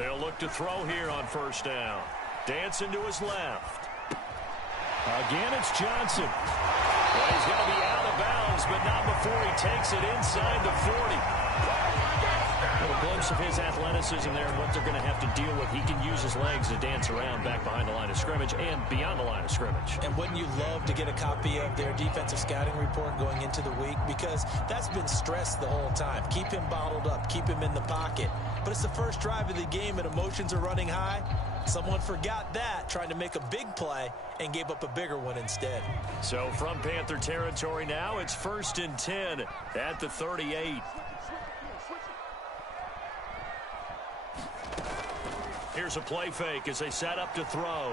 They'll look to throw here on first down. Dancing to his left. Again, it's Johnson. Well, he's going to be out of bounds, but not before he takes it inside the 40. A little glimpse of his athleticism there and what they're going to have to deal with. He can use his legs to dance around back behind the line of scrimmage and beyond the line of scrimmage. And wouldn't you love to get a copy of their defensive scouting report going into the week? Because that's been stressed the whole time. Keep him bottled up. Keep him in the pocket. But it's the first drive of the game and emotions are running high. Someone forgot that, trying to make a big play, and gave up a bigger one instead. So from Panther territory now, it's 1st and 10 at the 38. Here's a play fake as they set up to throw.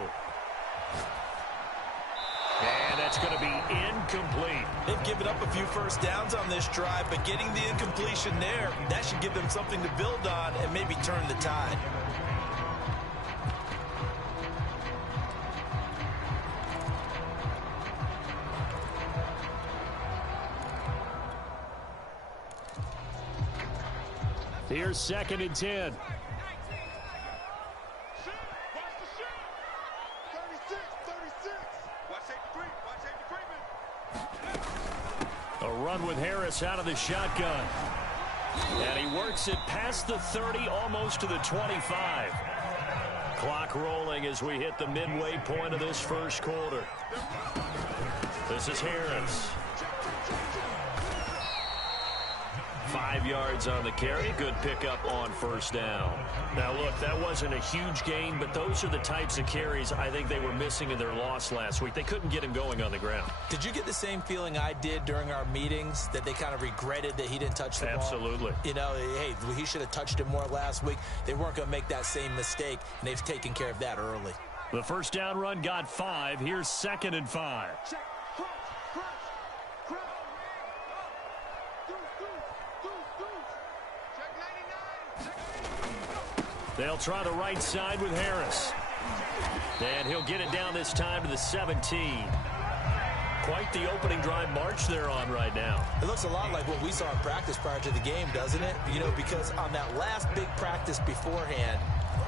And that's going to be incomplete. They've given up a few first downs on this drive, but getting the incompletion there, that should give them something to build on and maybe turn the tide. Here's 2nd and 10. A run with Harris out of the shotgun. And he works it past the 30, almost to the 25. Clock rolling as we hit the midway point of this first quarter. This is Harris. 5 yards on the carry. Good pickup on first down. Now, look, that wasn't a huge gain, but those are the types of carries I think they were missing in their loss last week. They couldn't get him going on the ground. Did you get the same feeling I did during our meetings, that they kind of regretted that he didn't touch the ball? Absolutely. You know, hey, he should have touched it more last week. They weren't going to make that same mistake, and they've taken care of that early. The first down run got 5. Here's 2nd and 5. They'll try the right side with Harris. And he'll get it down this time to the 17. Quite the opening drive march they're on right now. It looks a lot like what we saw in practice prior to the game, doesn't it? You know, because on that last big practice beforehand,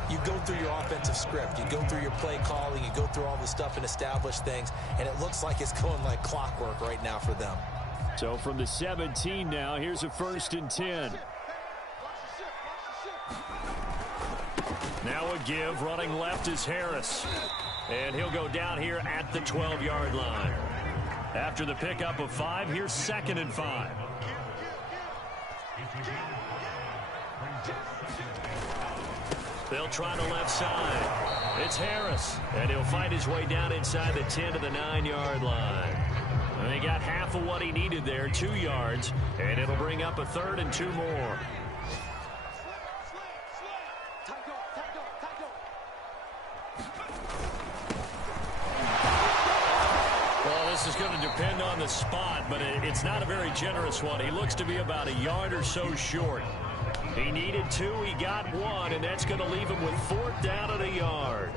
you go through your offensive script. You go through your play calling. You go through all the stuff and establish things. And it looks like it's going like clockwork right now for them. So from the 17 now, here's a 1st and 10. Now a give, running left is Harris. And he'll go down here at the 12-yard line. After the pickup of 5, here's 2nd and 5. They'll try the left side. It's Harris. And he'll find his way down inside the 10 to the 9-yard line. And he got half of what he needed there, 2 yards. And it'll bring up a 3rd and 2 more. This is going to depend on the spot, but it's not a very generous one. He looks to be about a yard or so short. He needed 2, he got 1, and that's going to leave him with 4th down at a yard.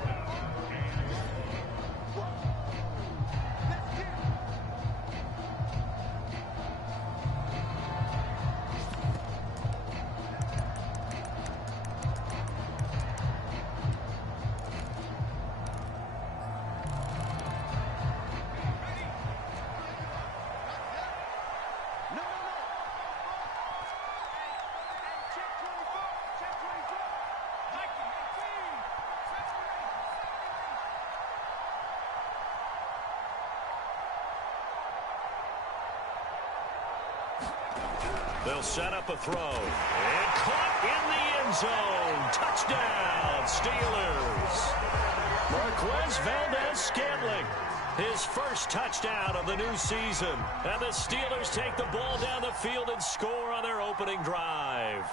They'll set up a throw. And caught in the end zone. Touchdown, Steelers. Marquez Valdez-Scantling, his first touchdown of the new season. And the Steelers take the ball down the field and score on their opening drive.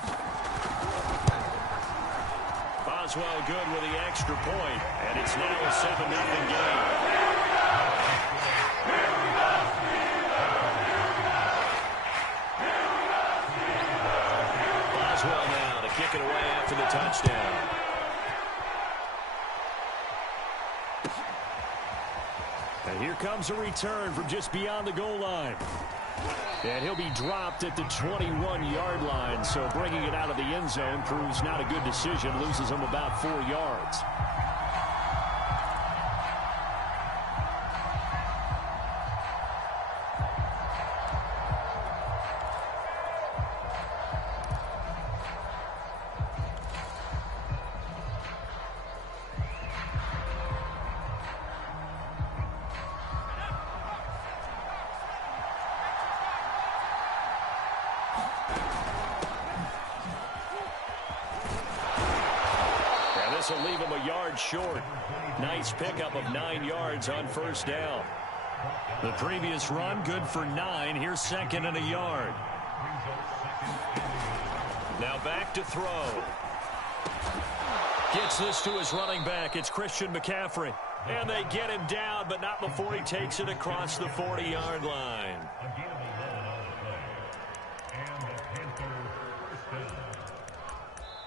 Boswell good with the extra point, and it's now a 7-0 game. Boswell now to kick it away after the touchdown. And here comes a return from just beyond the goal line. And he'll be dropped at the 21-yard line. So bringing it out of the end zone proves not a good decision. Loses him about 4 yards. This will leave him a yard short. Nice pickup of 9 yards on first down. The previous run, good for 9. Here's second and a yard. Now back to throw. Gets this to his running back. It's Christian McCaffrey. And they get him down, but not before he takes it across the 40-yard line.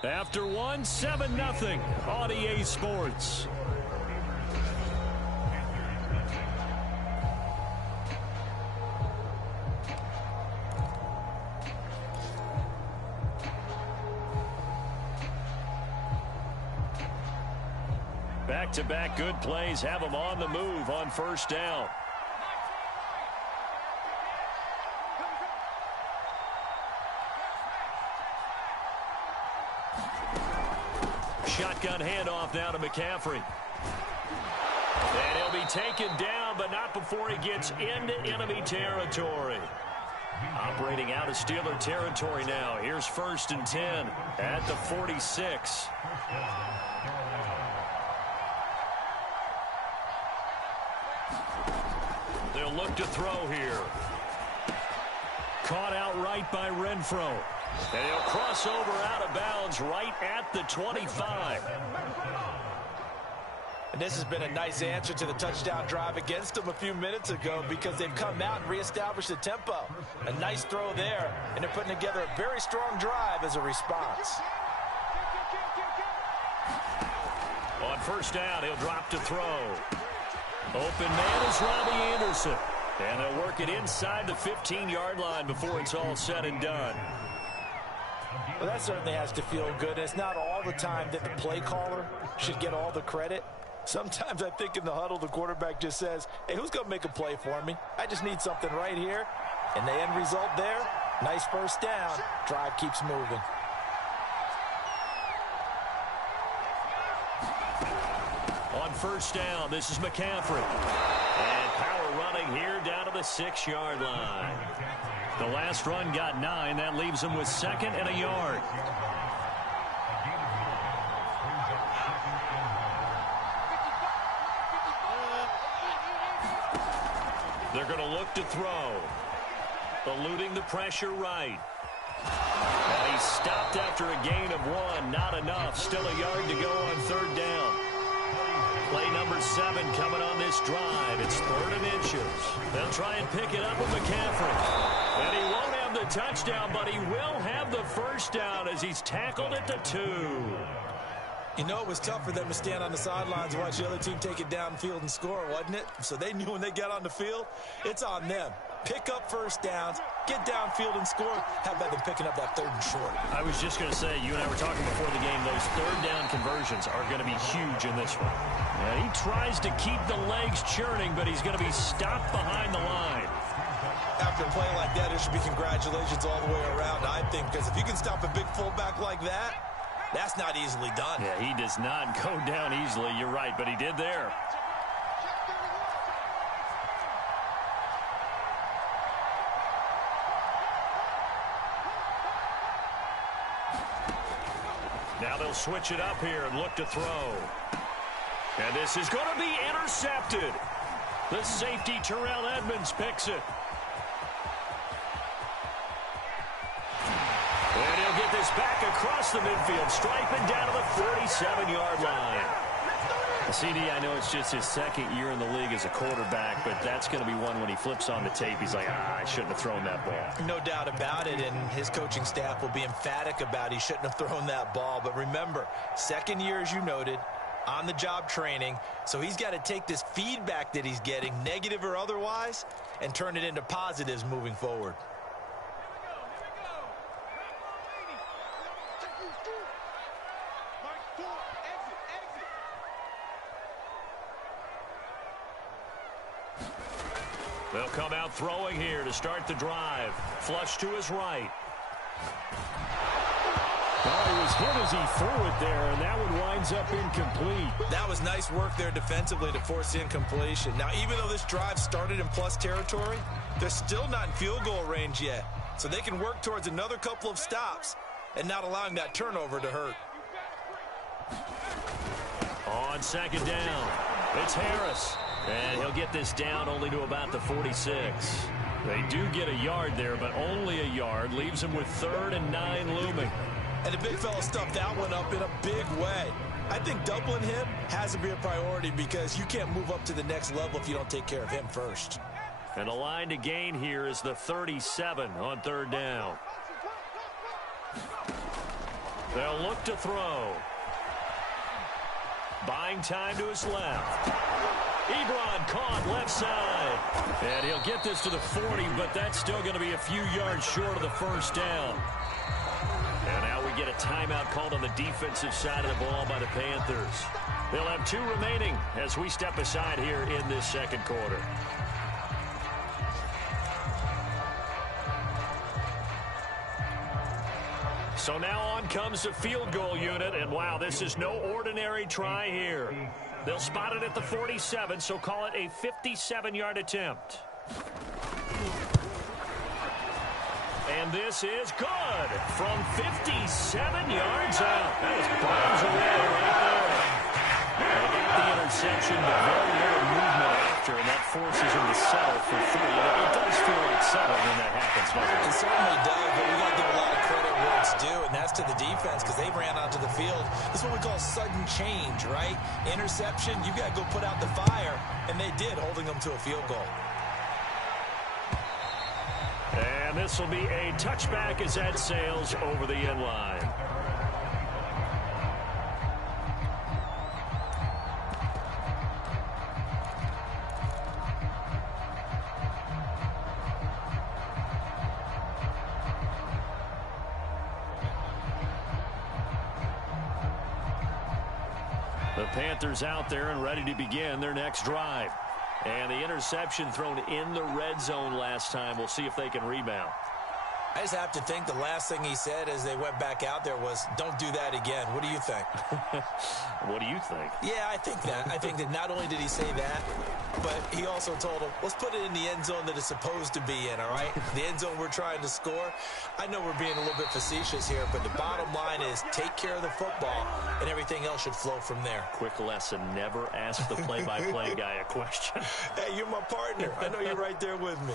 After one, 7-0 on EA Sports. Back-to-back good plays have them on the move on first down. Shotgun handoff now to McCaffrey. And he'll be taken down, but not before he gets into enemy territory. Operating out of Steeler territory now. Here's 1st and 10 at the 46. They'll look to throw here. Caught outright by Renfro. And he'll cross over out of bounds right at the 25. And this has been a nice answer to the touchdown drive against them a few minutes ago because they've come out and reestablished the tempo. A nice throw there, and they're putting together a very strong drive as a response. On first down, he'll drop to throw. Open man is Robbie Anderson. And they'll work it inside the 15-yard line before it's all said and done. Well, that certainly has to feel good. It's not all the time that the play caller should get all the credit. Sometimes I think in the huddle, the quarterback just says, hey, who's going to make a play for me? I just need something right here. And the end result there, nice first down. Drive keeps moving. On first down, this is McCaffrey. And power running here down to the 6-yard line. The last run got 9. That leaves him with 2nd and a yard. They're going to look to throw. Eluding the pressure right. And he's stopped after a gain of 1. Not enough. Still a yard to go on 3rd down. Play number 7 coming on this drive. It's 3rd and inches. They'll try and pick it up with McCaffrey. And he won't have the touchdown, but he will have the first down as he's tackled at the 2. You know, it was tough for them to stand on the sidelines and watch the other team take it downfield and score, wasn't it? So they knew when they got on the field, it's on them. Pick up first downs, get downfield and score. How about them picking up that 3rd and short? I was just going to say, you and I were talking before the game, those 3rd down conversions are going to be huge in this one. And he tries to keep the legs churning, but he's going to be stopped behind the line. After a play like that, there should be congratulations all the way around, I think, because if you can stop a big fullback like that, that's not easily done. Yeah, he does not go down easily. You're right, but he did there. Now they'll switch it up here and look to throw. And this is going to be intercepted. The safety, Terrell Edmonds, picks it. And he'll get this back across the midfield, striping down to the 47-yard line. CD, I know it's just his 2nd year in the league as a quarterback, but that's going to be one when he flips on the tape. He's like, I shouldn't have thrown that ball. No doubt about it, and his coaching staff will be emphatic about he shouldn't have thrown that ball. But remember, 2nd year, as you noted, on-the-job training, so he's got to take this feedback that he's getting, negative or otherwise, and turn it into positives moving forward. They'll come out throwing here to start the drive. Flush to his right. Oh, he was hit as he threw it there, and that one winds up incomplete. That was nice work there defensively to force the incompletion. Now, even though this drive started in plus territory, they're still not in field goal range yet. So they can work towards another couple of stops and not allowing that turnover to hurt. On second down, it's Harris. And he'll get this down only to about the 46. They do get a yard there, but only a yard. Leaves him with 3rd and 9 looming. And the big fella stuffed that one up in a big way. I think doubling him has to be a priority because you can't move up to the next level if you don't take care of him first. And the line to gain here is the 37 on 3rd down. They'll look to throw. Buying time to his left. Ebron caught left side. And he'll get this to the 40, but that's still going to be a few yards short of the first down. And now we get a timeout called on the defensive side of the ball by the Panthers. They'll have 2 remaining as we step aside here in this second quarter. So now on comes the field goal unit, and wow, this is no ordinary try here. They'll spot it at the 47, so call it a 57-yard attempt. And this is good from 57 yards out. That was bombs away right there. They got the interception, but very little movement after, and that forces him to settle for 3. And it does feel like settling when that happens, doesn't it? It certainly does, but we got to give a lot of credit where it's due, and that's to the defense because they ran onto the field. This is what we call sudden change, right? Interception, you got to go put out the fire, and they did, holding them to a field goal. And this will be a touchback as that sails over the end line. The Panthers out there and ready to begin their next drive. And the interception thrown in the red zone last time. We'll see if they can rebound. I just have to think the last thing he said as they went back out there was, don't do that again. What do you think? What do you think? Yeah, I think that. I think that not only did he say that, but he also told him, let's put it in the end zone that it's supposed to be in, all right? The end zone we're trying to score. I know we're being a little bit facetious here, but the bottom line is take care of the football, and everything else should flow from there. Quick lesson, never ask the play-by-play guy a question. Hey, you're my partner. I know you're right there with me.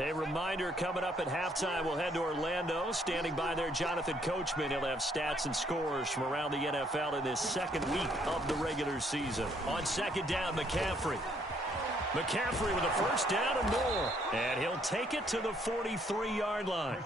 A reminder coming up at halftime, we'll head to Orlando. Standing by there, Jonathan Coachman. He'll have stats and scores from around the NFL in this second week of the regular season. On second down, McCaffrey. McCaffrey with a first down and more. And he'll take it to the 43-yard line.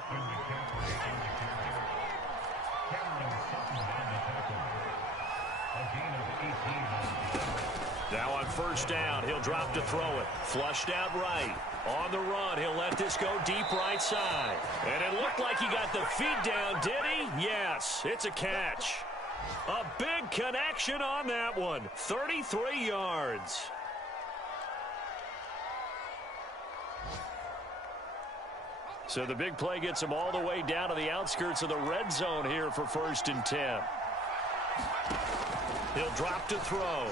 Now on first down, he'll drop to throw it. Flushed out right. On the run, he'll let this go deep right side. And it looked like he got the feet down, did he? Yes, it's a catch. A big connection on that one. 33 yards. So the big play gets him all the way down to the outskirts of the red zone here for 1st and 10. He'll drop to throw.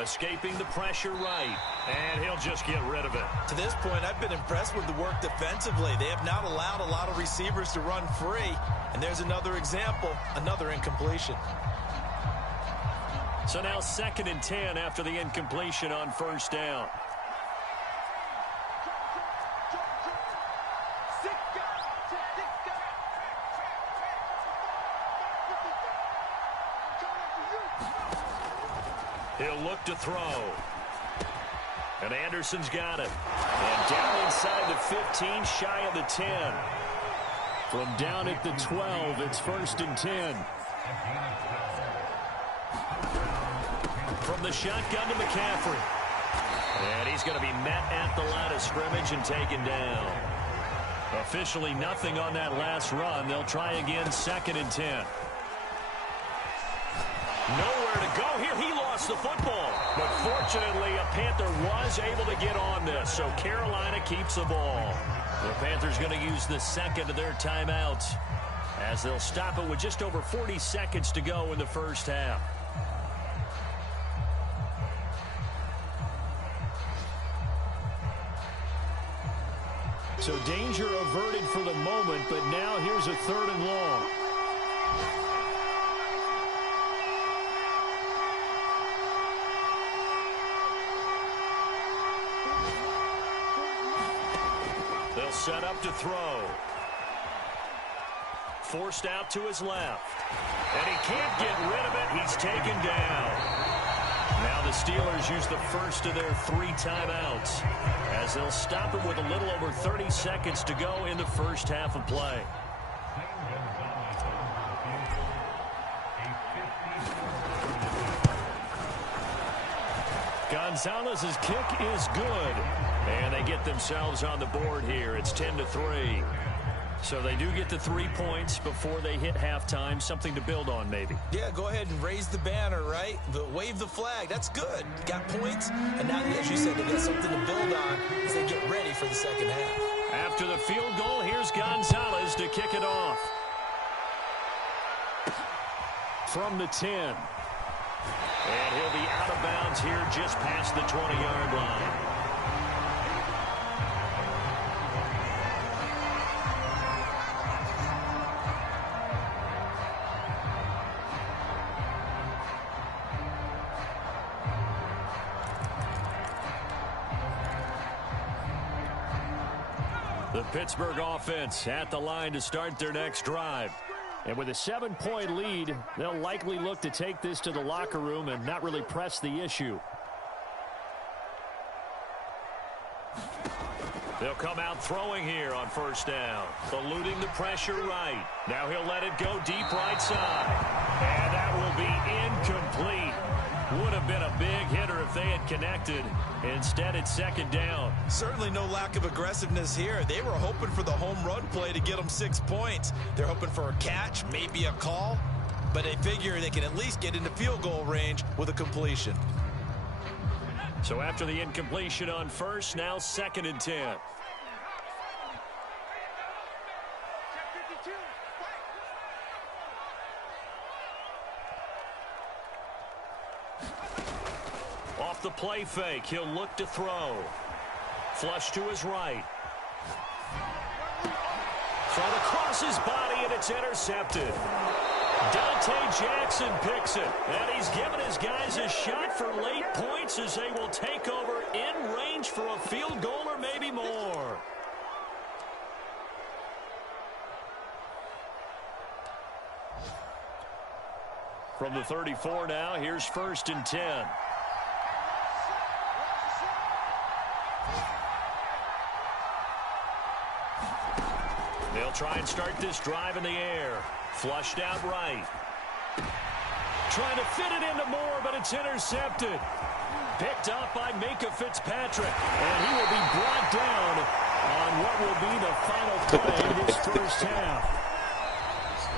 Escaping the pressure right, and he'll just get rid of it. To this point, I've been impressed with the work defensively. They have not allowed a lot of receivers to run free, and there's another example, another incompletion. So now 2nd and 10 after the incompletion on first down. He'll look to throw. And Anderson's got it. And down inside the 15, shy of the 10. From down at the 12, it's 1st and 10. From the shotgun to McCaffrey. And he's going to be met at the line of scrimmage and taken down. Officially nothing on that last run. They'll try again, 2nd and 10. Nowhere to go here. He lost the football. But fortunately, a Panther was able to get on this. So Carolina keeps the ball. The Panthers going to use the second of their timeouts as they'll stop it with just over 40 seconds to go in the first half. So danger averted for the moment, but now here's a 3rd and long. They'll set up to throw. Forced out to his left. And he can't get rid of it. He's taken down. Now the Steelers use the first of their 3 timeouts as they'll stop it with a little over 30 seconds to go in the first half of play. Gonzalez's kick is good. And they get themselves on the board here. It's 10-3. So they do get the 3 points before they hit halftime. Something to build on, maybe. Yeah, go ahead and raise the banner, right? Wave the flag. That's good. Got points. And now, as you said, they got something to build on as they get ready for the second half. After the field goal, here's Gonzalez to kick it off. From the 10. And he'll be out of bounds here just past the 20-yard line. The Pittsburgh offense at the line to start their next drive. And with a 7-point lead, they'll likely look to take this to the locker room and not really press the issue. They'll come out throwing here on first down. Eluding the pressure right. Now he'll let it go deep right side. And that will be incomplete. Would have been a big hitter if they had connected. Instead, it's 2nd down. Certainly no lack of aggressiveness here. They were hoping for the home run play to get them 6 points. They're hoping for a catch, maybe a call. But they figure they can at least get into field goal range with a completion. So after the incompletion on first, now 2nd and 10. Off the play fake, he'll look to throw. Flush to his right. Thrown across his body, and it's intercepted. Dante Jackson picks it, and he's given his guys a shot for late points as they will take over in range for a field goal or maybe more. From the 34 now, here's 1st and 10. They'll try and start this drive in the air. Flushed out right. Trying to fit it into Moore, but it's intercepted. Picked up by Minka Fitzpatrick. And he will be brought down on what will be the final play of this first half.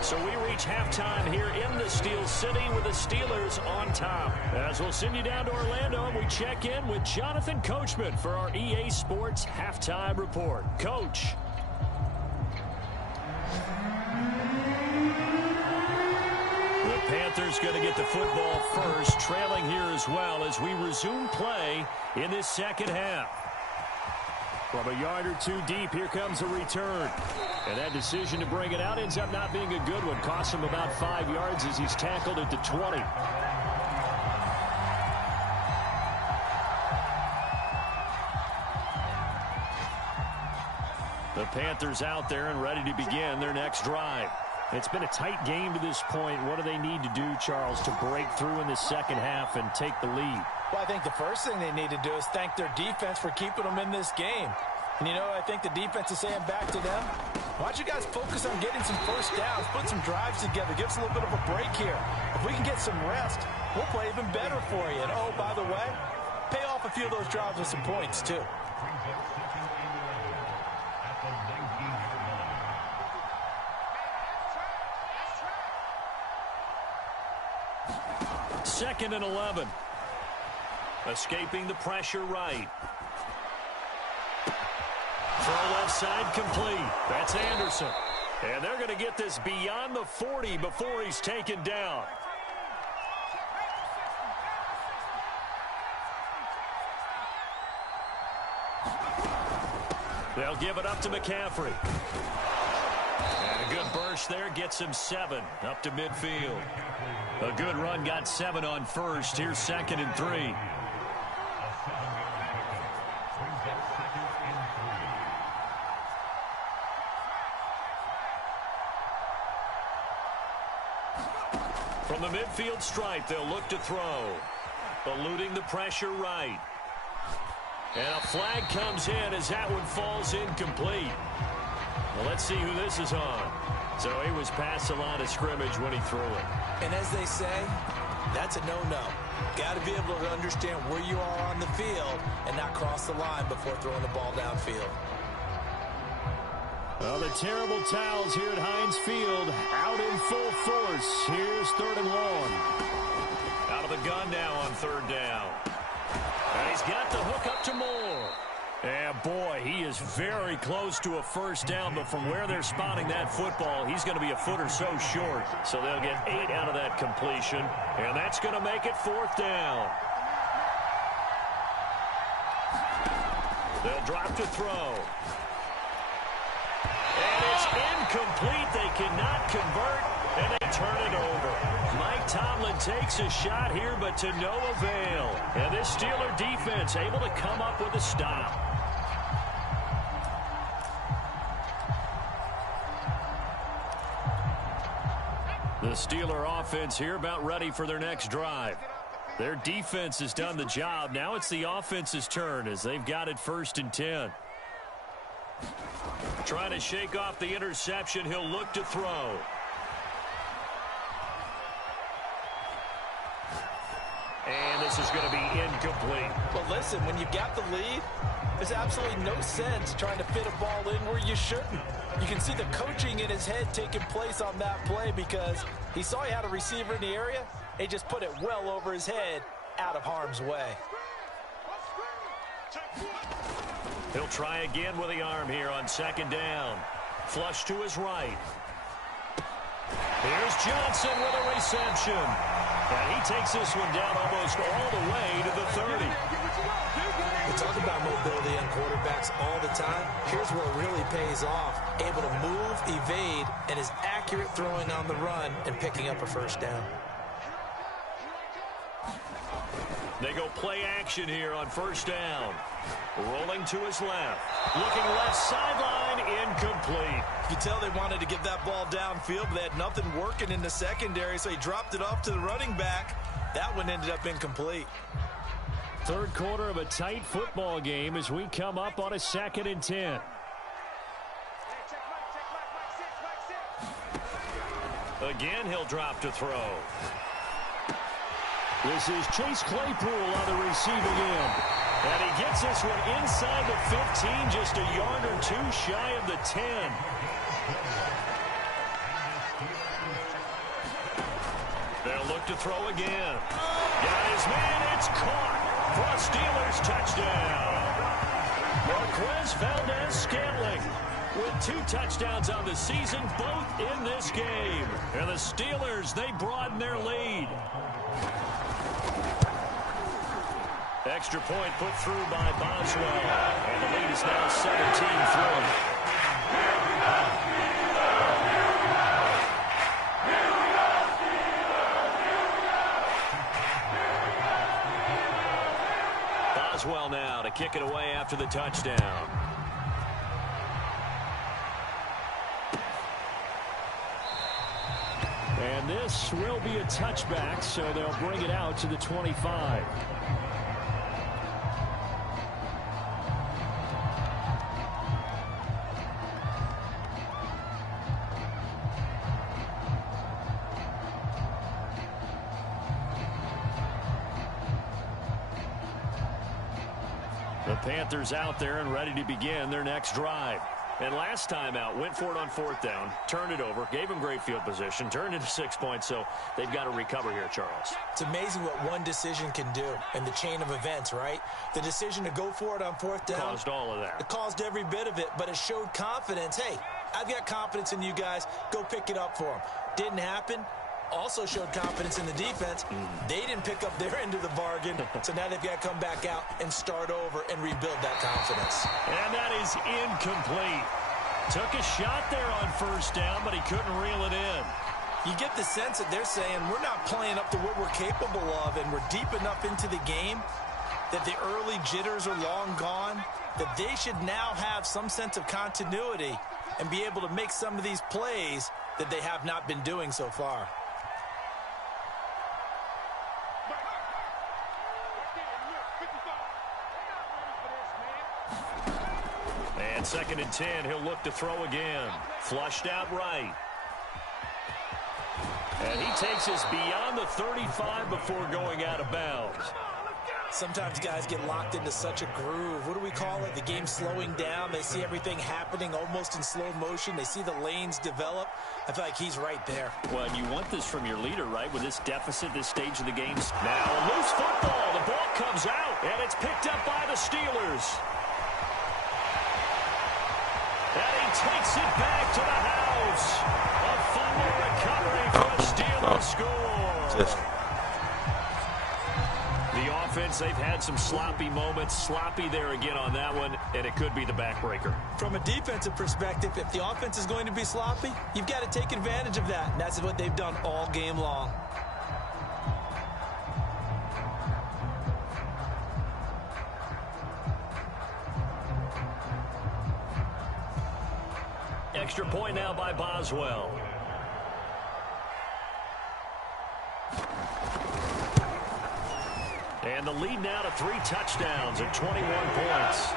So we reach halftime here in the Steel City with the Steelers on top. As we'll send you down to Orlando, and we check in with Jonathan Coachman for our EA Sports Halftime Report. Coach. The Panthers going to get the football first, trailing here as well as we resume play in this second half. From a yard or two deep, here comes a return. And that decision to bring it out ends up not being a good one. Costs him about 5 yards as he's tackled at the 20. The Panthers out there and ready to begin their next drive. It's been a tight game to this point. What do they need to do, Charles, to break through in the second half and take the lead? Well, I think the first thing they need to do is thank their defense for keeping them in this game. And, you know, I think the defense is saying back to them, why don't you guys focus on getting some first downs, put some drives together, give us a little bit of a break here. If we can get some rest, we'll play even better for you. And, oh, by the way, pay off a few of those drives with some points, too. Second and 11. Escaping the pressure right. Throw left side complete. That's Anderson. And they're going to get this beyond the 40 before he's taken down. They'll give it up to McCaffrey. And a good burst there gets him 7 up to midfield. A good run got 7 on first. Here's 2nd and 3. From the midfield stripe, they'll look to throw. Eluding the pressure right. And a flag comes in as that one falls incomplete. Well, let's see who this is on. So he was past the line of scrimmage when he threw it. And as they say, that's a no-no. Got to be able to understand where you are on the field and not cross the line before throwing the ball downfield. Well, the terrible towels here at Heinz Field out in full force. Here's 3rd and long. Out of the gun now on 3rd down. And he's got the hook up to Moore. And boy, he is very close to a first down, but from where they're spotting that football, he's going to be a foot or so short. So they'll get 8 out of that completion, and that's going to make it 4th down. They'll drop to throw. And it's incomplete. They cannot convert, and they turn it over. Mike Tomlin takes a shot here, but to no avail. And this Steeler defense able to come up with a stop. The Steeler offense here about ready for their next drive. Their defense has done the job. Now it's the offense's turn as they've got it 1st and 10. Trying to shake off the interception. He'll look to throw. And this is going to be incomplete. But listen, when you've got the lead, there's absolutely no sense trying to fit a ball in where you shouldn't. You can see the coaching in his head taking place on that play because he saw he had a receiver in the area. He just put it well over his head, out of harm's way. He'll try again with the arm here on 2nd down. Flush to his right. Here's Johnson with a reception. And he takes this one down almost all the way to the 30. We talk about mobility in quarterbacks all the time. Here's where it really pays off. Able to move, evade, and is accurate throwing on the run and picking up a first down. They go play action here on 1st down. Rolling to his left. Looking left sideline, incomplete. You can tell they wanted to get that ball downfield, but they had nothing working in the secondary, so he dropped it off to the running back. That one ended up incomplete. 3rd quarter of a tight football game as we come up on a 2nd and 10. Again, he'll drop to throw. This is Chase Claypool on the receiving end. And he gets this one inside the 15, just a yard or 2 shy of the 10. They'll look to throw again. Got his man, it's caught for a Steelers touchdown. Marquez Valdez-Scantling with 2 touchdowns on the season, both in this game. And the Steelers, they broaden their lead. Extra point put through by Boswell. And the lead is now 17-3. Boswell now to kick it away after the touchdown. this will be a touchback, so they'll bring it out to the 25. The Panthers out there and ready to begin their next drive. And last time out, went for it on 4th down, turned it over, gave them great field position, turned into 6 points, so they've got to recover here, Charles. It's amazing what one decision can do in the chain of events, right? The decision to go for it on 4th down. Caused all of that. It caused every bit of it, but it showed confidence. Hey, I've got confidence in you guys. Go pick it up for them. Didn't happen. Also showed confidence in the defense. They didn't pick up their end of the bargain, so now they've got to come back out and start over and rebuild that confidence. And that is incomplete. Took a shot there on 1st down, but he couldn't reel it in. You get the sense that they're saying we're not playing up to what we're capable of, and we're deep enough into the game that the early jitters are long gone, that they should now have some sense of continuity and be able to make some of these plays that they have not been doing so far. And 2nd and 10, he'll look to throw again. Flushed out right. And he takes us beyond the 35 before going out of bounds. Sometimes guys get locked into such a groove. What do we call it? The game slowing down. They see everything happening almost in slow motion. They see the lanes develop. I feel like he's right there. Well, and you want this from your leader, right? With this deficit, this stage of the game. Now a loose football. The ball comes out, and it's picked up by the Steelers. And he takes it back to the house. A fumble recovery for a Steelers score. The offense, they've had some sloppy moments. Sloppy there again on that one, and it could be the backbreaker. From a defensive perspective, if the offense is going to be sloppy, you've got to take advantage of that. And that's what they've done all game long. Extra point now by Boswell. And the lead now to 3 touchdowns at 21 points.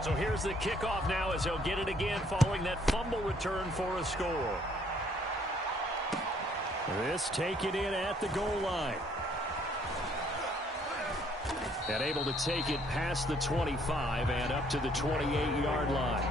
So here's the kickoff now as they'll get it again following that fumble return for a score. This taken in at the goal line. And able to take it past the 25 and up to the 28-yard line.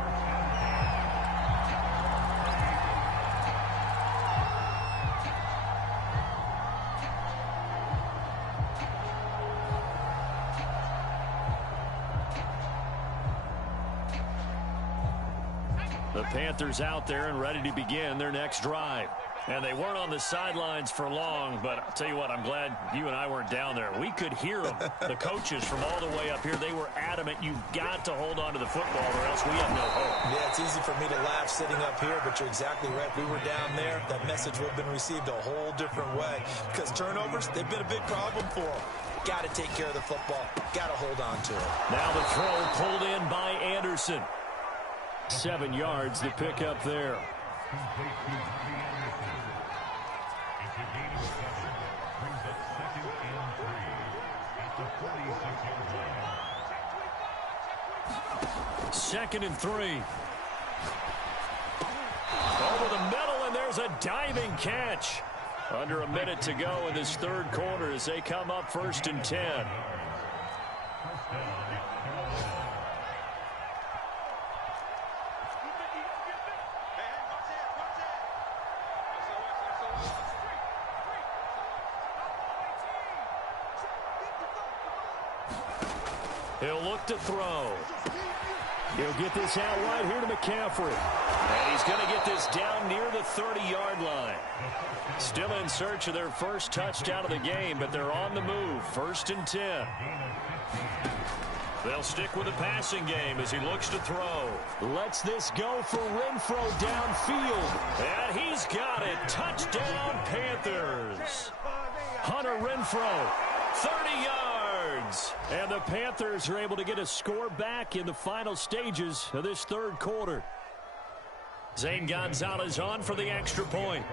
The Panthers out there and ready to begin their next drive. And they weren't on the sidelines for long, but I'll tell you what, I'm glad you and I weren't down there. We could hear them, the coaches from all the way up here. They were adamant, you've got to hold on to the football or else we have no hope. Yeah, it's easy for me to laugh sitting up here, but you're exactly right. We were down there. That message would have been received a whole different way because turnovers, they've been a big problem for them. Got to take care of the football. Got to hold on to it. Now the throw pulled in by Anderson. 7 yards to pick up there. Second and 3. Over the middle, and there's a diving catch. Under a minute to go in this third quarter as they come up 1st and 10. He'll look to throw. He'll get this out right here to McCaffrey. And he's going to get this down near the 30-yard line. Still in search of their first touchdown of the game, but they're on the move. 1st and 10. They'll stick with the passing game as he looks to throw. Lets this go for Renfro downfield. And he's got it. Touchdown, Panthers. Hunter Renfro, 30 yards. And the Panthers are able to get a score back in the final stages of this third quarter. Zane Gonzalez on for the extra point.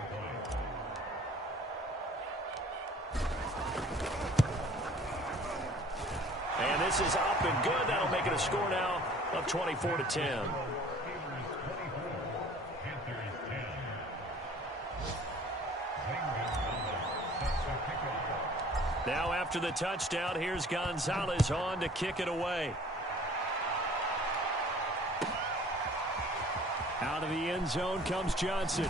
And this is up and good. That'll make it a score now of 24-10. Now after the touchdown, here's Gonzalez on to kick it away. Out of the end zone comes Johnson.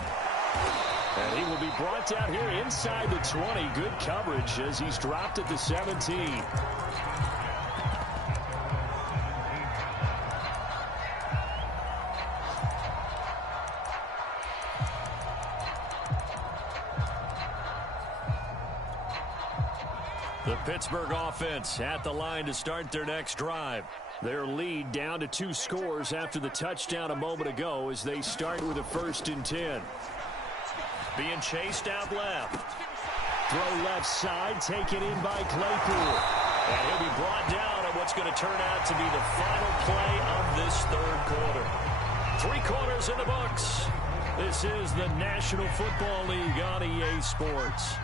And he will be brought down here inside the 20. Good coverage as he's dropped at the 17. The Pittsburgh offense at the line to start their next drive. Their lead down to 2 scores after the touchdown a moment ago as they start with a 1st and 10. Being chased out left. Throw left side, taken in by Claypool. And he'll be brought down on what's going to turn out to be the final play of this third quarter. 3 quarters in the books. This is the National Football League on EA Sports.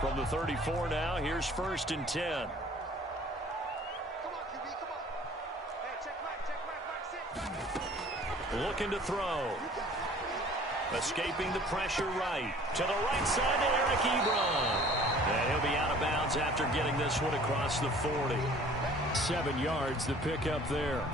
From the 34 now, here's 1st and 10. Come on, QB, come on. Hey, check back, Looking to throw. Escaping the pressure right. To the right side to Eric Ebron. And he'll be out of bounds after getting this one across the 40. 7 yards, the pickup there.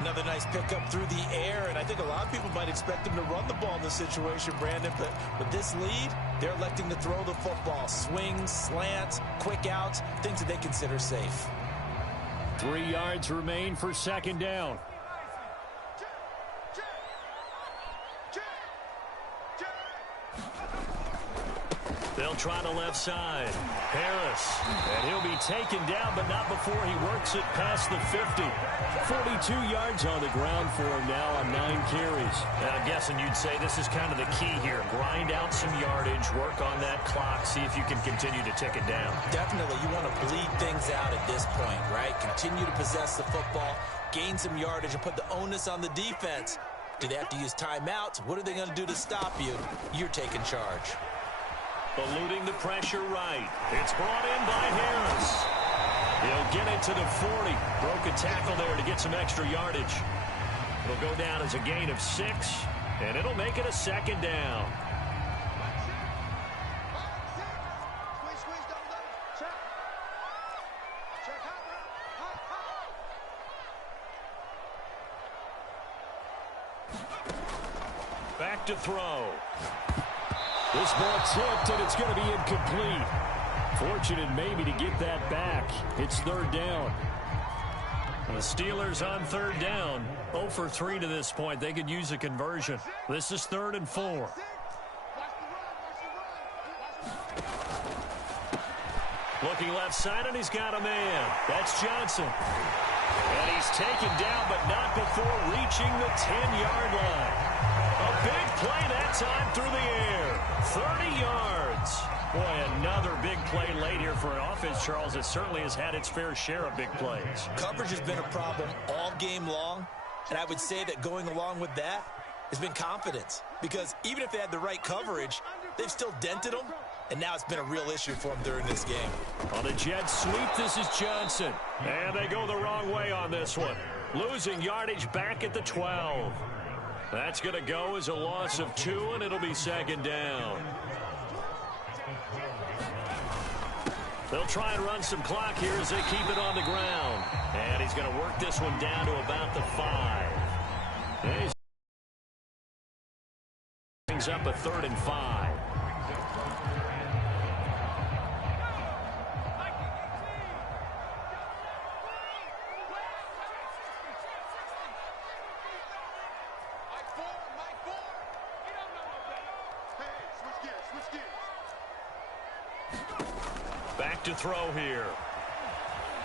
Another nice pickup through the air, and I think a lot of people might expect him to run the ball in this situation, Brandon, but with this lead, they're electing to throw the football. Swings, slants, quick outs, things that they consider safe. 3 yards remain for 2nd down. They'll try the left side. Harris. And he'll be taken down, but not before he works it past the 50. 42 yards on the ground for him now on 9 carries. I'm guessing you'd say this is kind of the key here. Grind out some yardage, work on that clock, see if you can continue to tick it down. Definitely, you want to bleed things out at this point, right? Continue to possess the football, gain some yardage, and put the onus on the defense. Do they have to use timeouts? What are they going to do to stop you? You're taking charge. Eluding the pressure right. It's brought in by Harris. He'll get it to the 40. Broke a tackle there to get some extra yardage. It'll go down as a gain of 6, and it'll make it a 2nd down. Back to throw. This ball tipped, and it's going to be incomplete. Fortunate maybe to get that back. It's 3rd down. The Steelers on 3rd down. 0 for 3 to this point. They could use a conversion. This is 3rd and 4. Looking left side, and he's got a man. That's Johnson. And he's taken down, but not before reaching the 10-yard line. A big play that time through the air. 30 yards. Boy, another big play late here for an offense, Charles, that certainly has had its fair share of big plays. Coverage has been a problem all game long, and I would say that going along with that has been confidence. Because even if they had the right coverage, they've still dented them, and now it's been a real issue for them during this game. On a jet sweep, this is Johnson. And they go the wrong way on this one. Losing yardage back at the 12. That's going to go as a loss of 2, and it'll be 2nd down. They'll try and run some clock here as they keep it on the ground. And he's going to work this one down to about the 5. He's brings up a 3rd and 5. Back to throw here.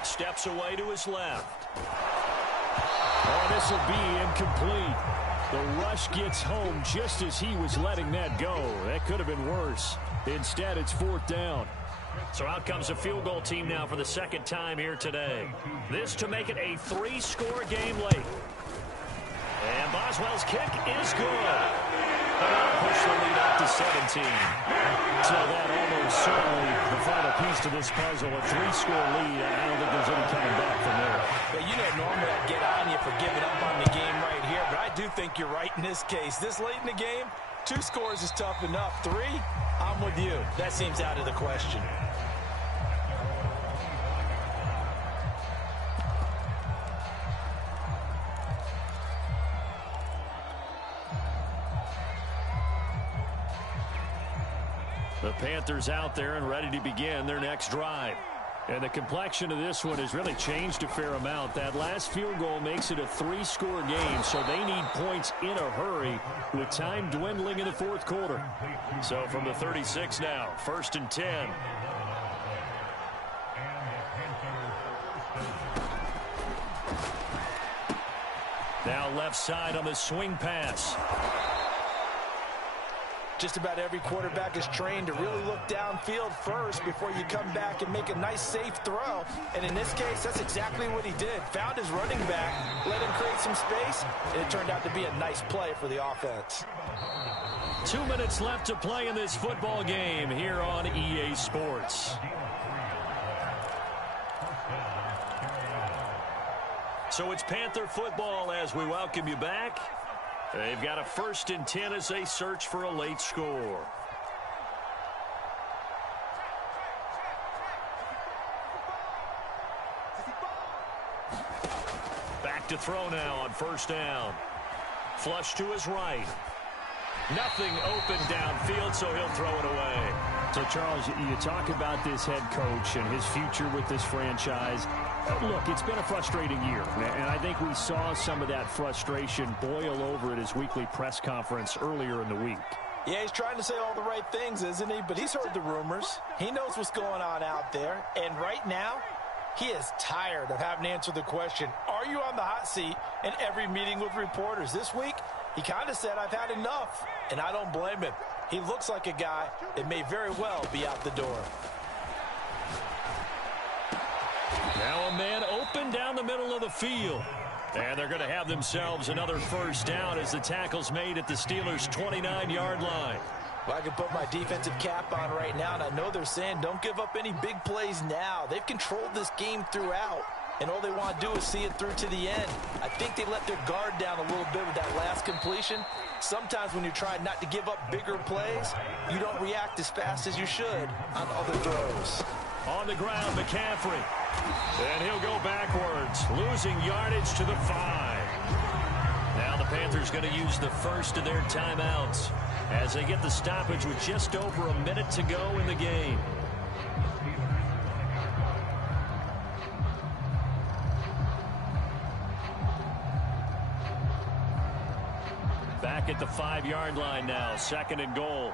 Steps away to his left. Oh, this will be incomplete. The rush gets home just as he was letting that go. That could have been worse. Instead, it's 4th down. So out comes a field goal team now for the second time here today. This to make it a 3-score game late. And Boswell's kick is good. They'll push the lead up to 17. So that almost certainly the final piece to this puzzle. A 3-score lead. I don't think there's any coming back from there. But you know, normally I'd get on you for giving up on the game right here, but I do think you're right in this case. This late in the game, 2 scores is tough enough. 3, I'm with you. That seems out of the question. The Panthers out there and ready to begin their next drive. And the complexion of this one has really changed a fair amount. That last field goal makes it a 3-score game, so they need points in a hurry with time dwindling in the 4th quarter. So from the 36 now, 1st and 10. Now left side on the swing pass. Just about every quarterback is trained to really look downfield first before you come back and make a nice, safe throw. And in this case, that's exactly what he did. Found his running back, let him create some space, and it turned out to be a nice play for the offense. 2 minutes left to play in this football game here on EA Sports. So it's Panther football as we welcome you back. They've got a 1st and 10 as they search for a late score. Back to throw now on 1st down. Flush to his right. Nothing open downfield, so he'll throw it away. So, Charles, you talk about this head coach and his future with this franchise. Look, it's been a frustrating year, and I think we saw some of that frustration boil over at his weekly press conference earlier in the week. Yeah, he's trying to say all the right things, isn't he? But he's heard the rumors. He knows what's going on out there. And right now, he is tired of having to answer the question, are you on the hot seat in every meeting with reporters? This week, he kind of said, I've had enough. And I don't blame him. He looks like a guy that may very well be out the door. Now a man open down the middle of the field. And they're going to have themselves another 1st down as the tackle's made at the Steelers' 29-yard line. Well, I can put my defensive cap on right now, and I know they're saying don't give up any big plays now. They've controlled this game throughout, and all they want to do is see it through to the end. I think they let their guard down a little bit with that last completion. Sometimes when you're trying not to give up bigger plays, you don't react as fast as you should on other throws. On the ground, McCaffrey. And he'll go backwards, losing yardage to the 5. Now the Panthers going to use the first of their timeouts as they get the stoppage with just over a minute to go in the game. Back at the 5-yard line now, 2nd and goal.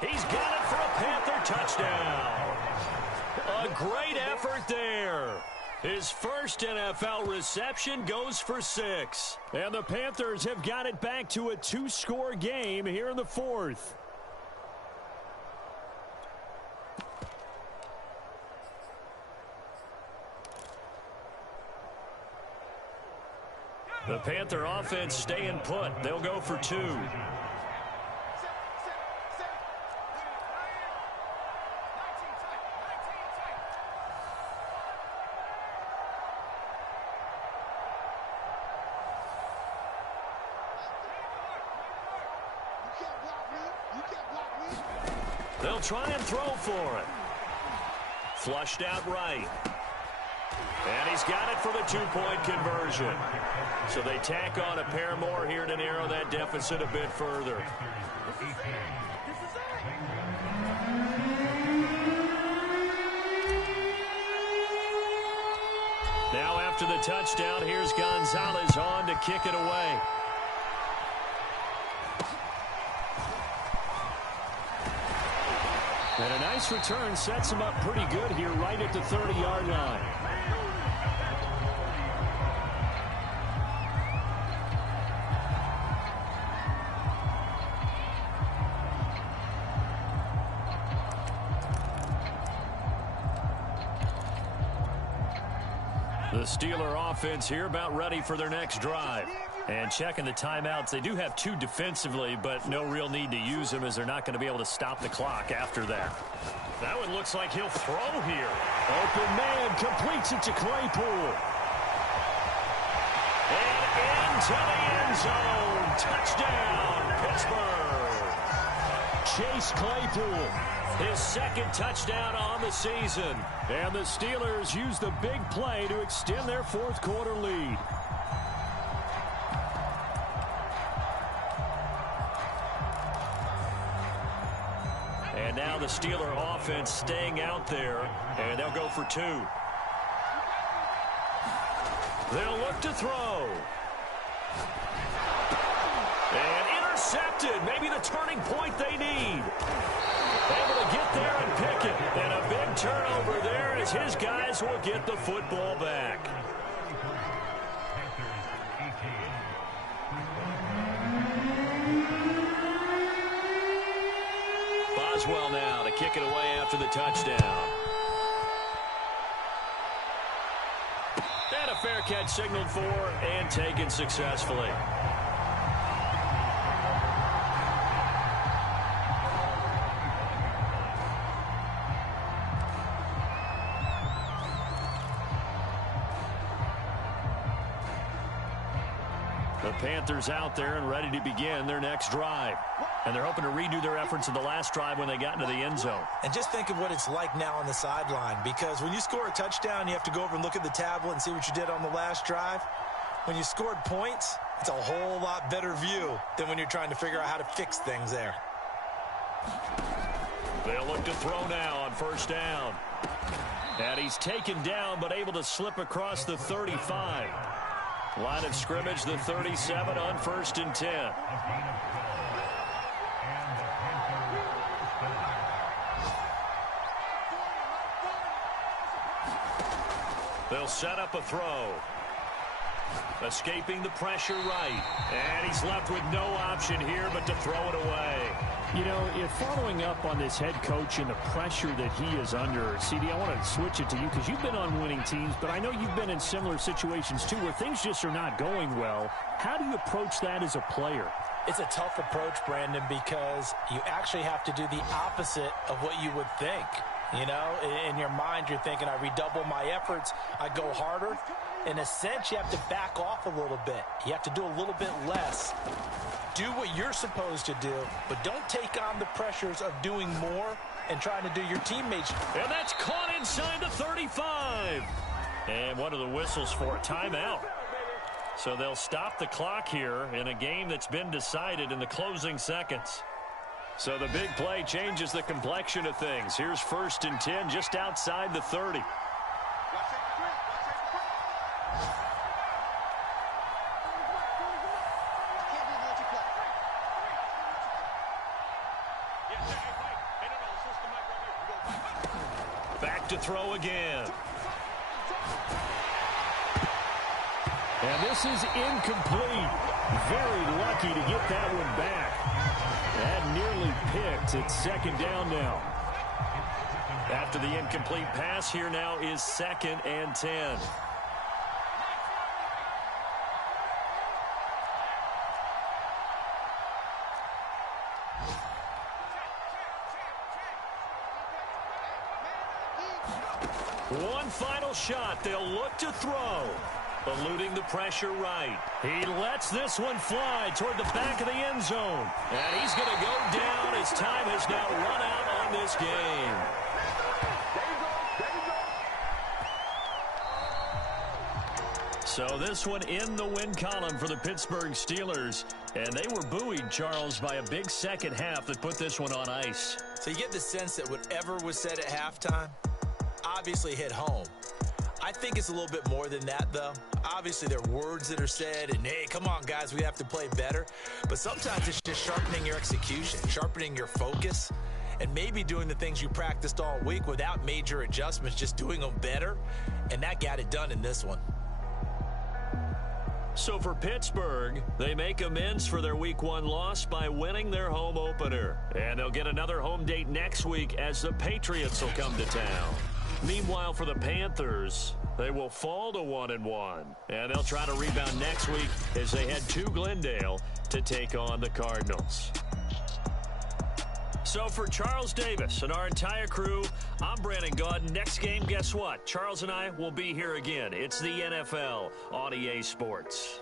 He's got it for a Panther touchdown. A great effort there. His first NFL reception goes for 6. And the Panthers have got it back to a 2-score game here in the 4th. The Panther offense staying put. They'll go for 2. They'll try and throw for it. Flushed out right. And he's got it for the 2-point conversion. So they tack on a pair more here to narrow that deficit a bit further. After the touchdown, here's Gonzalez on to kick it away. And a nice return sets him up pretty good here right at the 30-yard line. The Steeler offense here about ready for their next drive. And checking the timeouts, they do have 2 defensively, but no real need to use them as they're not going to be able to stop the clock after that. That one looks like he'll throw here. Open man completes it to Claypool. And into the end zone. Touchdown, Pittsburgh. Chase Claypool, his 2nd touchdown on the season. And the Steelers use the big play to extend their 4th quarter lead. And now the Steeler offense staying out there, and they'll go for 2. They'll look to throw. And intercepted. Maybe the turning point they need. Able to get there and pick it. And a big turnover there as his guys will get the football back. Boswell now to kick it away after the touchdown. And a fair catch signaled for and taken successfully. The Panthers out there and ready to begin their next drive. And they're hoping to redo their efforts in the last drive when they got into the end zone. And just think of what it's like now on the sideline, because when you score a touchdown, you have to go over and look at the tablet and see what you did on the last drive. When you scored points, it's a whole lot better view than when you're trying to figure out how to fix things there. They'll look to throw now on 1st down. And he's taken down but able to slip across the 35. Line of scrimmage, the 37 on 1st and 10. They'll set up a throw. Escaping the pressure right. And he's left with no option here but to throw it away. You know, if following up on this head coach and the pressure that he is under, CD, I want to switch it to you because you've been on winning teams, but I know you've been in similar situations too where things just are not going well. How do you approach that as a player? It's a tough approach, Brandon, because you actually have to do the opposite of what you would think. You know, in your mind, you're thinking, I redouble my efforts, I go harder. In a sense, you have to back off a little bit. You have to do a little bit less. Do what you're supposed to do, but don't take on the pressures of doing more and trying to do your teammates. And that's caught inside the 35. And one of the whistles for a timeout. So they'll stop the clock here in a game that's been decided in the closing seconds. So the big play changes the complexion of things. Here's 1st and 10 just outside the 30. Back to throw again. And this is incomplete. Very lucky to get that one back. That nearly picked. It's 2nd down now. After the incomplete pass, here now is 2nd and 10. One final shot. They'll look to throw. Eluding the pressure right. He lets this one fly toward the back of the end zone. And he's going to go down. His time has now run out on this game. So this one in the win column for the Pittsburgh Steelers. And they were buoyed, Charles, by a big second half that put this one on ice. So you get the sense that whatever was said at halftime obviously hit home. I think it's a little bit more than that, though. Obviously, there are words that are said, and, hey, come on, guys, we have to play better. But sometimes it's just sharpening your execution, sharpening your focus, and maybe doing the things you practiced all week without major adjustments, just doing them better. And that got it done in this one. So for Pittsburgh, they make amends for their Week 1 loss by winning their home opener. And they'll get another home date next week as the Patriots will come to town. Meanwhile, for the Panthers, they will fall to 1-1. And they'll try to rebound next week as they head to Glendale to take on the Cardinals. So for Charles Davis and our entire crew, I'm Brandon Gaudin. Next game, guess what? Charles and I will be here again. It's the NFL on EA Sports.